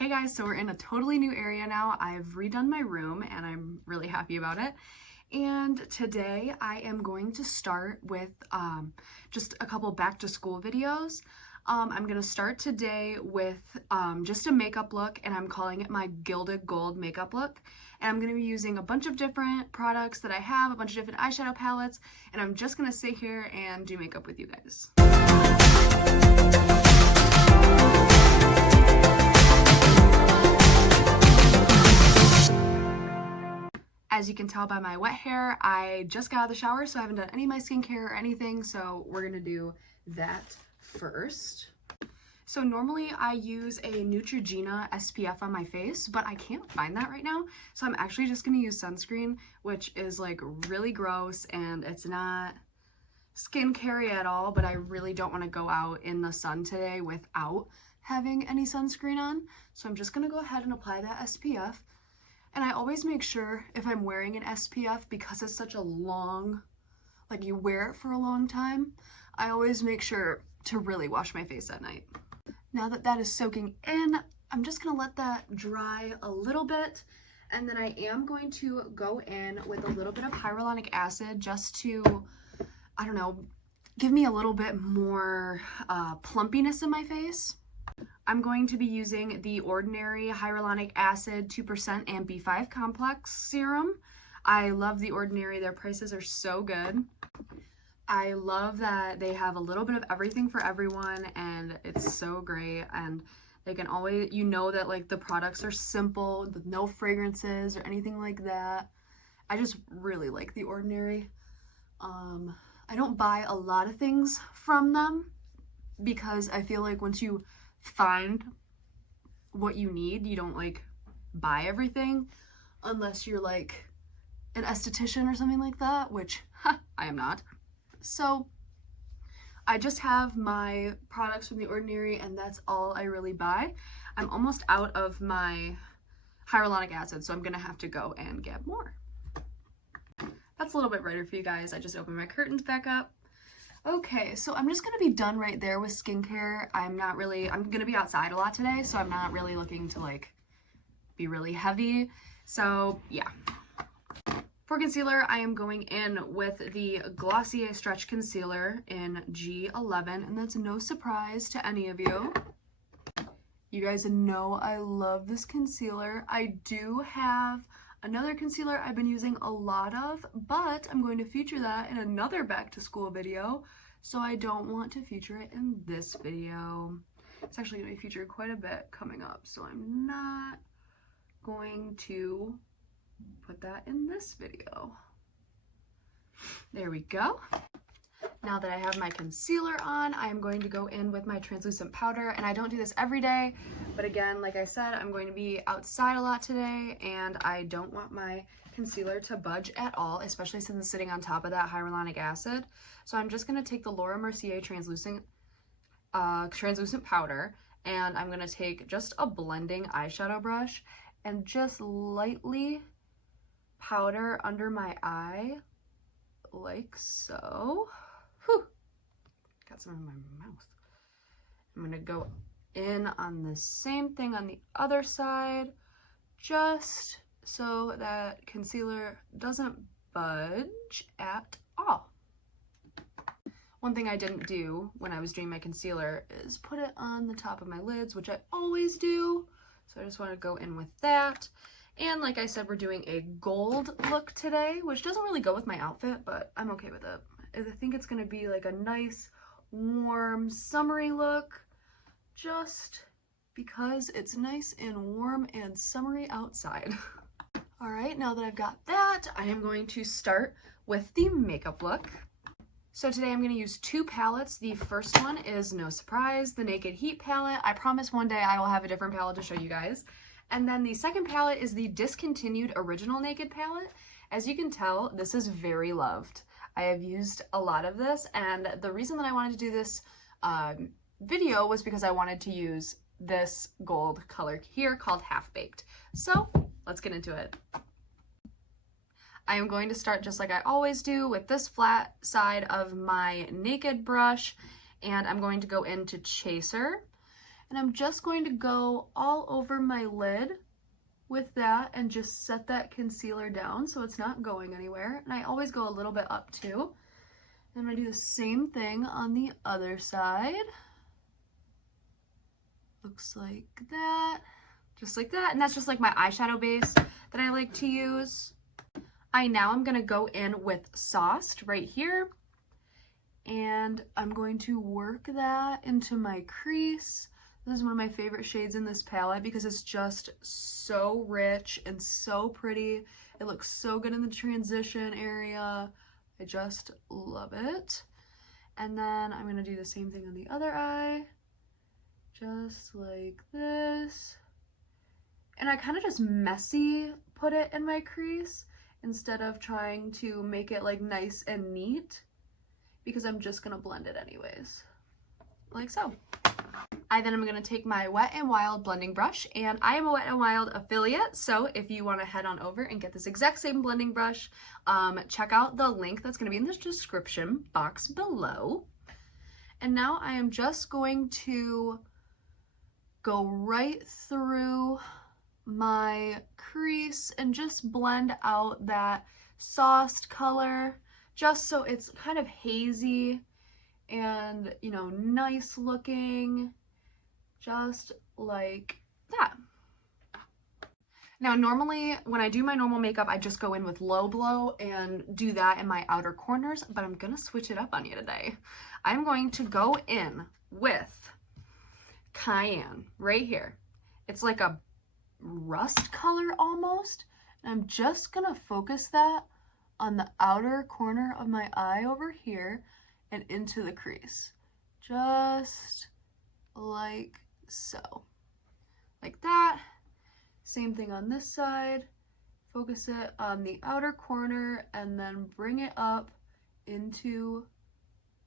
Hey guys, so we're in a totally new area now. I've redone my room and I'm really happy about it. And today I am going to start with just a couple back to school videos. I'm going to start today with just a makeup look, and I'm calling it my Gilded Gold makeup look. And I'm going to be using a bunch of different products that I have, a bunch of different eyeshadow palettes, and I'm just going to sit here and do makeup with you guys. As you can tell by my wet hair, I just got out of the shower, so I haven't done any of my skincare or anything, so we're gonna do that first. So normally I use a Neutrogena SPF on my face, but I can't find that right now, so I'm actually just gonna use sunscreen, which is like really gross and it's not skincare at all, but I really don't want to go out in the sun today without having any sunscreen on, so I'm just gonna go ahead and apply that SPF. And I always make sure if I'm wearing an SPF, because it's such a long, like you wear it for a long time, I always make sure to really wash my face at night. Now that that is soaking in, I'm just gonna let that dry a little bit, and then I am going to go in with a little bit of hyaluronic acid just to, I don't know, give me a little bit more plumpiness in my face. I'm going to be using the Ordinary Hyaluronic Acid 2% and B5 Complex Serum. I love the Ordinary, their prices are so good. I love that they have a little bit of everything for everyone, and it's so great, and they can always, you know that like the products are simple, with no fragrances or anything like that. I just really like the Ordinary. I don't buy a lot of things from them because I feel like once you find what you need, you don't like buy everything unless you're like an esthetician or something like that, which I am not. So I just have my products from the Ordinary, and that's all I really buy. I'm almost out of my hyaluronic acid, so I'm gonna have to go and get more. That's a little bit brighter for you guys. I just opened my curtains back up. Okay, so I'm just gonna be done right there with skincare. I'm gonna be outside a lot today, so I'm not really looking to like be really heavy. So yeah. For concealer, I am going in with the Glossier Stretch Concealer in G11, and that's no surprise to any of you. You guys know I love this concealer. I do have another concealer I've been using a lot of, but I'm going to feature that in another back to school video, so I don't want to feature it in this video. It's actually going to be featured quite a bit coming up, so I'm not going to put that in this video. There we go. Now that I have my concealer on, I am going to go in with my translucent powder, and I don't do this every day, but again, like I said, I'm going to be outside a lot today, and I don't want my concealer to budge at all, especially since it's sitting on top of that hyaluronic acid. So I'm just going to take the Mercier translucent powder, and I'm going to take just a blending eyeshadow brush and just lightly powder under my eye, like so. Whew. Got some in my mouth. I'm gonna go in on the same thing on the other side, just so that concealer doesn't budge at all. One thing I didn't do when I was doing my concealer is put it on the top of my lids, which I always do. So I just want to go in with that. And like I said, we're doing a gold look today, which doesn't really go with my outfit, but I'm okay with it. I think it's going to be like a nice, warm, summery look, just because it's nice and warm and summery outside. All right, now that I've got that, I am going to start with the makeup look. So today I'm going to use two palettes. The first one is, no surprise, the Naked Heat palette. I promise one day I will have a different palette to show you guys. And then the second palette is the discontinued Original Naked palette. As you can tell, this is very loved. I have used a lot of this, and the reason that I wanted to do this video was because I wanted to use this gold color here called Half Baked. So let's get into it. I am going to start just like I always do with this flat side of my Naked brush, and I'm going to go into Chaser. And I'm just going to go all over my lid with that and just set that concealer down so it's not going anywhere. And I always go a little bit up too. I'm gonna do the same thing on the other side. Looks like that, just like that. And that's just like my eyeshadow base that I like to use. Now I'm gonna go in with Sauced right here. And I'm going to work that into my crease. This is one of my favorite shades in this palette because it's just so rich and so pretty. It looks so good in the transition area. I just love it. And then I'm gonna do the same thing on the other eye, just like this. And I kind of just messy put it in my crease instead of trying to make it like nice and neat, because I'm just gonna blend it anyways, like so. Then I'm gonna take my Wet n Wild blending brush, and I am a Wet n Wild affiliate, so if you wanna head on over and get this exact same blending brush, check out the link that's gonna be in the description box below. And now I am just going to go right through my crease and just blend out that sauced color, just so it's kind of hazy and, you know, nice looking, just like that. Now, normally when I do my normal makeup, I just go in with low blow and do that in my outer corners, but I'm gonna switch it up on you today. I'm going to go in with Cayenne right here. It's like a rust color almost. And I'm just gonna focus that on the outer corner of my eye over here and into the crease, just like so, like that. Same thing on this side. Focus it on the outer corner and then bring it up into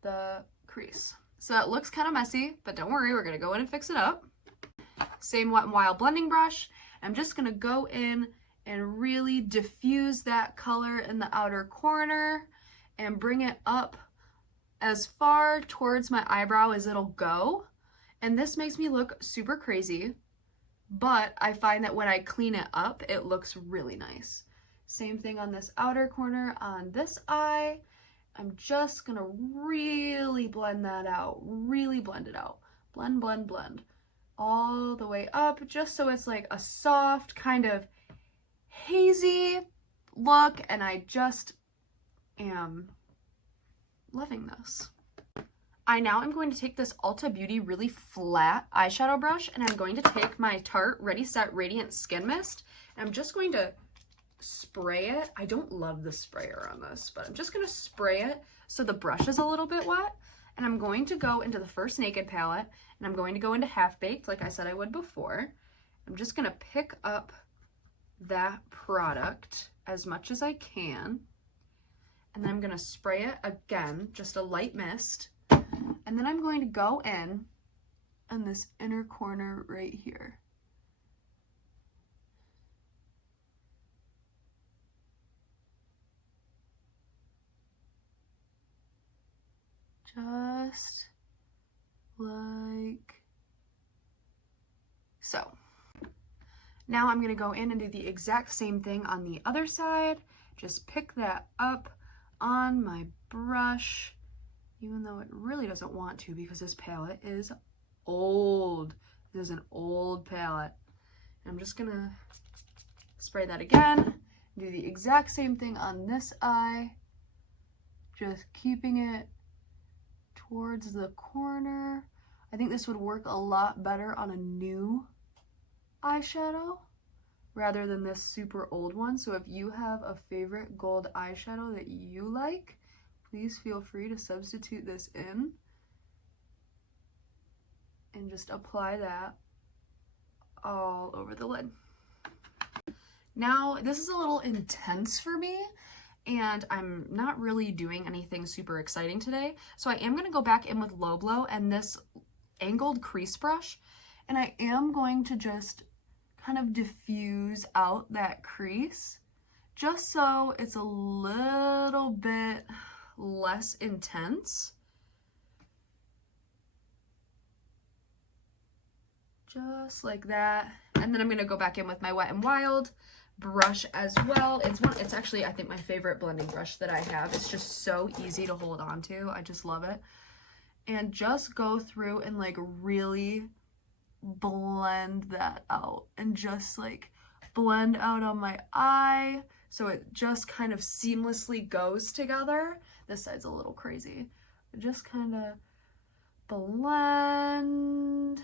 the crease. So it looks kind of messy, but don't worry, we're gonna go in and fix it up. Same Wet n Wild blending brush. I'm just gonna go in and really diffuse that color in the outer corner and bring it up as far towards my eyebrow as it'll go. And this makes me look super crazy, but I find that when I clean it up, it looks really nice. Same thing on this outer corner on this eye. I'm just gonna really blend that out, really blend it out. Blend, blend, blend. All the way up, just so it's like a soft kind of hazy look, and I just am loving this. Now I'm going to take this Ulta Beauty really flat eyeshadow brush, and I'm going to take my Tarte Ready Set Radiant Skin Mist, and I'm just going to spray it. I don't love the sprayer on this, but I'm just going to spray it so the brush is a little bit wet. And I'm going to go into the first Naked palette, and I'm going to go into Half Baked like I said I would before. I'm just going to pick up that product as much as I can, and then I'm going to spray it again, just a light mist, and then I'm going to go in this inner corner right here. Just like so. Now I'm going to go in and do the exact same thing on the other side. Just pick that up on my brush, even though it really doesn't want to because this palette is old. This is an old palette. I'm just going to spray that again. Do the exact same thing on this eye. Just keeping it towards the corner. I think this would work a lot better on a new eyeshadow rather than this super old one. So if you have a favorite gold eyeshadow that you like, please feel free to substitute this in and just apply that all over the lid. Now, this is a little intense for me, and I'm not really doing anything super exciting today. So I am going to go back in with Low Blow and this angled crease brush, and I am going to just kind of diffuse out that crease just so it's a little bit less intense. just like that. And then I'm gonna go back in with my Wet n Wild brush as well. It's actually, I think, my favorite blending brush that I have. It's just so easy to hold on to. I just love it. And just go through and like really blend that out, and just like blend out on my eye so it just kind of seamlessly goes together. This side's a little crazy. Just kind of blend,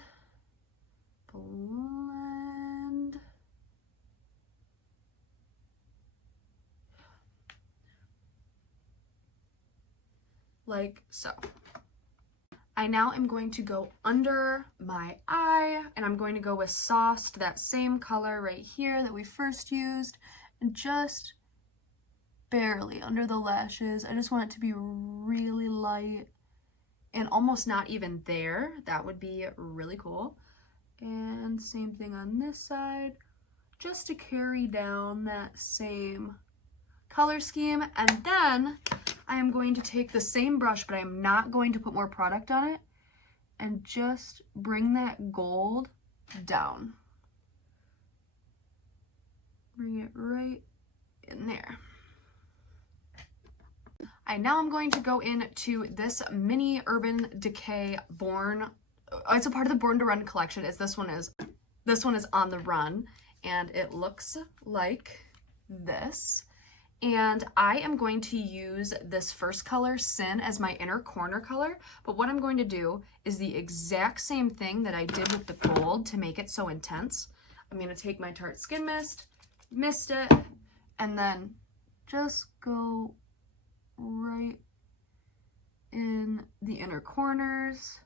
like so. I now am going to go under my eye, and I'm going to go with Sauced, that same color right here that we first used, and just barely under the lashes. I just want it to be really light and almost not even there. That would be really cool. And same thing on this side, just to carry down that same color scheme. And then I am going to take the same brush, but I am not going to put more product on it, and just bring that gold down. Bring it right in there. Now I'm going to go into this mini Urban Decay Born. It's a part of the Born to Run collection. This one is on the run, and it looks like this. And I am going to use this first color, Sin, as my inner corner color. But what I'm going to do is the exact same thing that I did with the gold to make it so intense. I'm going to take my Tarte Skin mist it, and then just go right in the inner corners,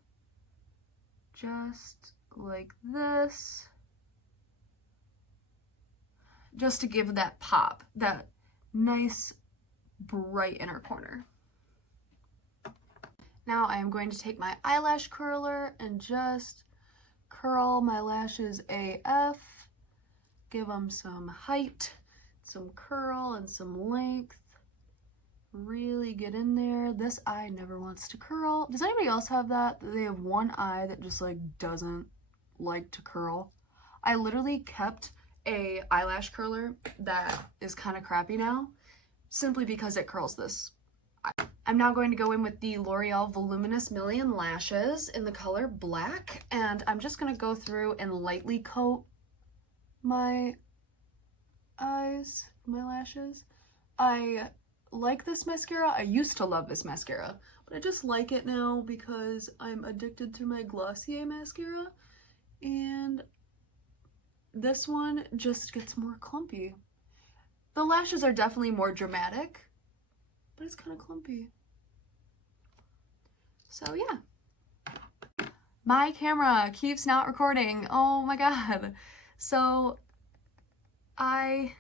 just like this, just to give that pop, that nice bright inner corner. Now I am going to take my eyelash curler and just curl my lashes AF, give them some height, some curl, and some length. Really get in there. This eye never wants to curl. Does anybody else have that? They have one eye that just like doesn't like to curl. I literally kept a eyelash curler that is kind of crappy now, simply because it curls this eye. I'm now going to go in with the L'Oreal Voluminous Million Lashes in the color Black, and I'm just going to go through and lightly coat my eyes, my lashes. I like this mascara. I used to love this mascara, but I just like it now because I'm addicted to my Glossier mascara, and this one just gets more clumpy. The lashes are definitely more dramatic, but it's kind of clumpy. So yeah. My camera keeps not recording. Oh my god. So I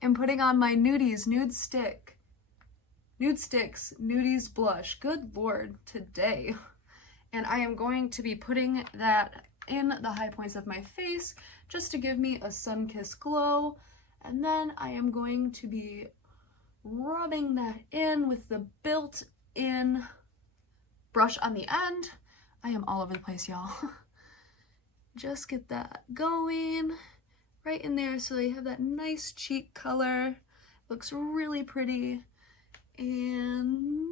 am putting on my Nudies NUDESTIX Nudies blush. Good lord, today. And I am going to be putting that in the high points of my face just to give me a sun-kissed glow. And then I am going to be rubbing that in with the built-in brush on the end. I am all over the place, y'all. Just get that going right in there so you have that nice cheek color. Looks really pretty. And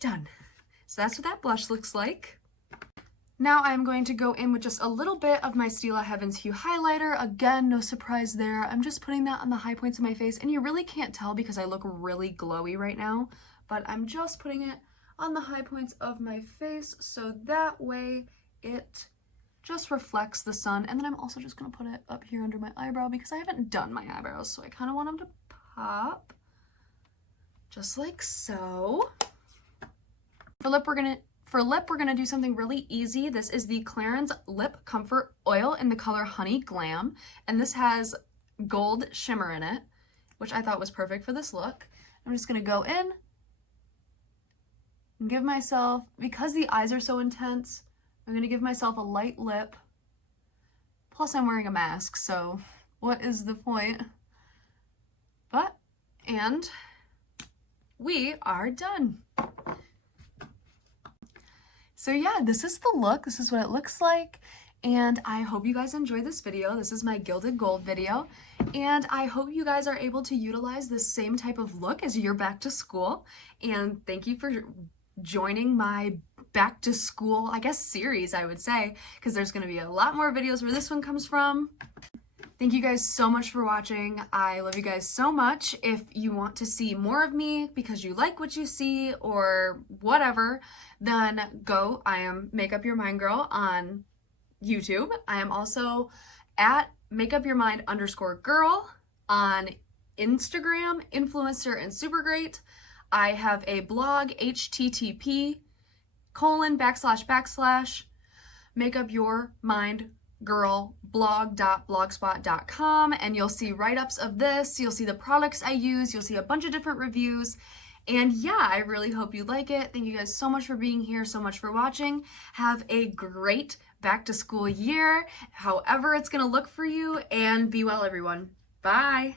done. So that's what that blush looks like. Now I'm going to go in with just a little bit of my Stila Heaven's Hue highlighter. Again, no surprise there. I'm just putting that on the high points of my face, and you really can't tell because I look really glowy right now, but I'm just putting it on the high points of my face so that way it just reflects the sun. And then I'm also just going to put it up here under my eyebrow because I haven't done my eyebrows, so I kind of want them to pop just like so. For lip, we're gonna do something really easy. This is the Clarins Lip Comfort Oil in the color Honey Glam, and this has gold shimmer in it, which I thought was perfect for this look. I'm just gonna go in and give myself, because the eyes are so intense, I'm gonna give myself a light lip. Plus I'm wearing a mask, so what is the point? And we are done. So yeah, this is the look. This is what it looks like. And I hope you guys enjoyed this video. This is my Gilded Gold video. And I hope you guys are able to utilize this same type of look as you're back to school. And thank you for joining my back to school, I guess, series, I would say, because there's going to be a lot more videos where this one comes from. Thank you guys so much for watching. I love you guys so much. If you want to see more of me because you like what you see or whatever, then go. I am Makeup Your Mind Girl on YouTube. I am also at makeupyourmind_girl on Instagram, Influenster, and Supergreat. I have a blog, http://makeupyourmindgirlblog.blogspot.com, and you'll see write-ups of this, you'll see the products I use, you'll see a bunch of different reviews, and yeah, I really hope you like it. Thank you guys so much for being here, so much for watching. Have a great back to school year, however it's gonna look for you, and be well, everyone. Bye!